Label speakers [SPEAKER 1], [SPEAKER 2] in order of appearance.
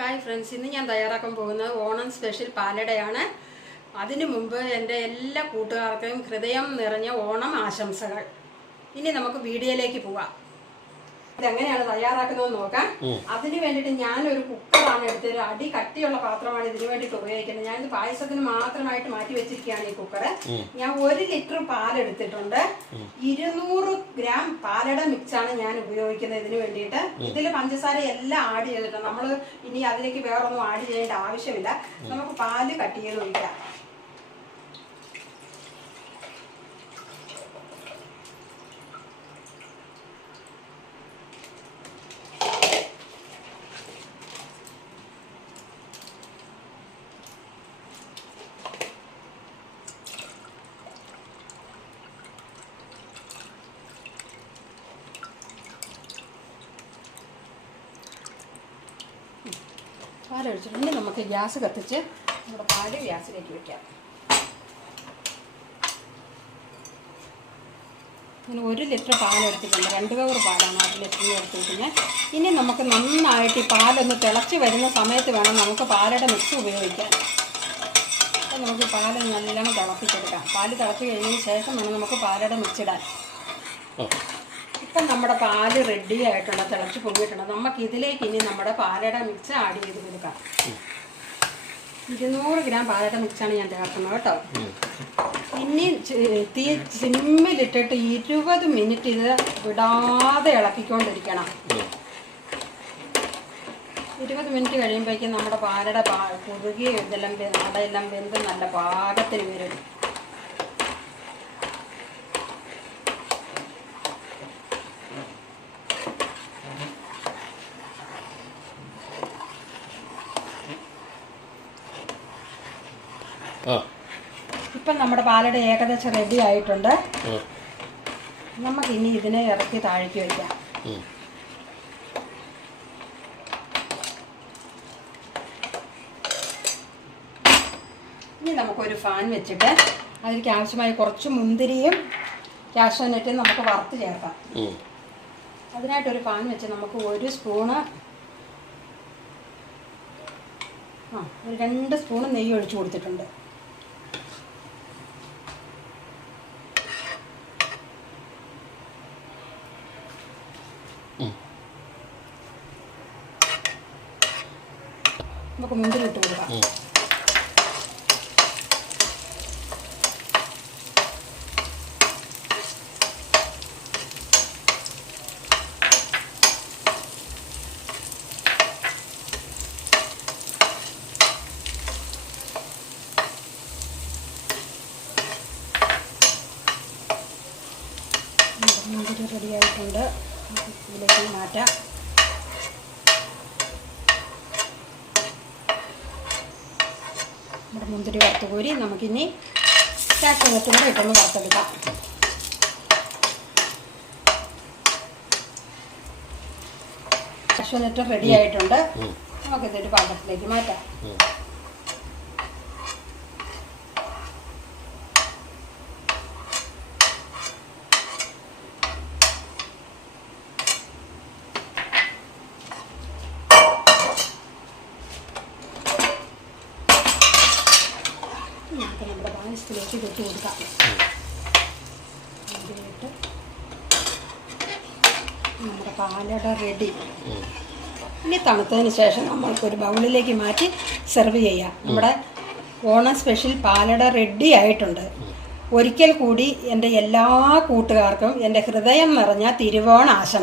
[SPEAKER 1] Hi friends ഇന്ന് ഞാൻ തയ്യാറാക്കാൻ പോകുന്നത് ഓണം സ്പെഷ്യൽ പാലടയാണ്. അതിനു മുമ്പ് എന്റെ എല്ലാ കൂട്ടുകാർക്കും ഹൃദയം നിറഞ്ഞ ഓണം ആശംസകൾ. ഇനി നമുക്ക് വീഡിയോയിലേക്ക് പോവാം. ഇതെങ്ങനെയാണ് തയ്യാറാക്കുന്നതെന്ന് നോക്കാം. അതിന് വേണ്ടിയിട്ട് ഞാനൊരു കുക്കറാണ് എടുത്തത്. ഒരു അടി കട്ടിയുള്ള പാത്രമാണ് ഇതിന് വേണ്ടിയിട്ട് ഉപയോഗിക്കുന്നത്. ഞാനിത് പായസത്തിന് മാത്രമായിട്ട് മാറ്റി വെച്ചിരിക്കുകയാണ് ഈ കുക്കറ്. ഞാൻ ഒരു ലിറ്റർ പാൽ എടുത്തിട്ടുണ്ട്. ഇരുന്നൂറ് ഗ്രാം പാലട മിക്സാണ് ആണ് ഞാൻ ഉപയോഗിക്കുന്നത് ഇതിന് വേണ്ടിയിട്ട്. ഇതിൽ പഞ്ചസാര എല്ലാം ആഡ് ചെയ്തിട്ടുണ്ട്. നമ്മൾ ഇനി അതിലേക്ക് വേറൊന്നും ആഡ് ചെയ്യേണ്ട ആവശ്യമില്ല. നമുക്ക് പാൽ കട്ട് ചെയ്ത് ഒഴിക്കാം. പാലൊഴിച്ചിട്ട് ഇനി നമുക്ക് ഗ്യാസ് കത്തിച്ച് നമ്മുടെ പാൽ ഗ്യാസിലേക്ക് വെക്കാം. ഇങ്ങനെ ഒരു ലിറ്റർ പാലെടുത്തിട്ടുണ്ട് രണ്ട് കവർ പാലാണ് ഒരു ലിറ്ററിന് എടുത്തിരിക്കുന്നത് ഇനി നമുക്ക് നന്നായിട്ട് ഈ പാലൊന്ന് തിളച്ച് വരുന്ന സമയത്ത് വേണം നമുക്ക് പാലയുടെ മിക്സ് ഉപയോഗിക്കാൻ. അപ്പം നമുക്ക് പാൽ നല്ലോണം തിളപ്പിച്ചെടുക്കാം. പാൽ തിളച്ച് കഴിഞ്ഞതിന് ശേഷം വേണം നമുക്ക് പാലയുടെ മിക്സ് ഇടാൻ. ഇപ്പം നമ്മുടെ പാൽ റെഡി ആയിട്ടുള്ള തിളച്ച് പൊങ്ങിയിട്ടുണ്ട്. നമുക്ക് ഇതിലേക്ക് ഇനി നമ്മുടെ പാലട മിക്സ് ആഡ് ചെയ്ത് കൊടുക്കാം. ഇരുന്നൂറ് ഗ്രാം പാലയുടെ മിക്സാണ് ഞാൻ ചേർക്കുന്നത് കേട്ടോ. ഇനി തീ സിമ്മിലിട്ടിട്ട് ഇരുപത് മിനിറ്റ് ഇത് വിടാതെ ഇളക്കിക്കൊണ്ടിരിക്കണം. ഇരുപത് മിനിറ്റ് കഴിയുമ്പോഴേക്കും നമ്മുടെ പാലട പാ കുറുകിയ ഇതെല്ലാം അടയെല്ലാം വെന്ത് നല്ല പാകത്തിന് വരും. ഇപ്പം നമ്മുടെ പാലട ഏകദേശം റെഡി ആയിട്ടുണ്ട്.
[SPEAKER 2] നമുക്ക്
[SPEAKER 1] ഇനി ഇതിനെ ഇറക്കി താഴേക്ക് വയ്ക്കാം. ഇനി നമുക്കൊരു ഫാൻ വെച്ചിട്ട് അതിലേക്ക് ആവശ്യമായ കുറച്ച് മുന്തിരിയും കാഷ്യൂനറ്റും നമുക്ക് വറുത്ത് ചേർക്കാം. അതിനായിട്ടൊരു ഫാൻ വെച്ച് നമുക്ക് ഒരു സ്പൂണ് ആ ഒരു രണ്ട് സ്പൂണ് നെയ്യ് ഒഴിച്ചു കൊടുത്തിട്ടുണ്ട്. നമുക്ക് മുന്തിരി ഇട്ട് കൊടുക്കാം മുന്തിരി റെഡിയായിട്ടുണ്ട്. ഇതിലേക്ക് മാറ്റാം. നമ്മുടെ മുന്തിരി വറുത്ത് കോരി നമുക്കിനി കൂടെ ഇട്ടൊന്ന് വറുത്തെടുക്കാം. കാഷ്യൂനട്ട് റെഡി ആയിട്ടുണ്ട്. നമുക്കിതൊരു പാത്രത്തിലേക്ക് മാറ്റാം. നമുക്ക് നമ്മുടെ പായസത്തിലേക്ക് ഇട്ട് കൊടുക്കാം. ഇതിലിട്ട് നമ്മുടെ പാലട റെഡി ഇനി തണുത്തതിന് ശേഷം നമ്മൾക്കൊരു ബൗളിലേക്ക് മാറ്റി സെർവ് ചെയ്യാം. നമ്മുടെ ഓണ സ്പെഷ്യൽ പാലട റെഡി ആയിട്ടുണ്ട്. ഒരിക്കൽ കൂടി എന്റെ എല്ലാ കൂട്ടുകാർക്കും എന്റെ ഹൃദയം നിറഞ്ഞ തിരുവോണ ആശംസ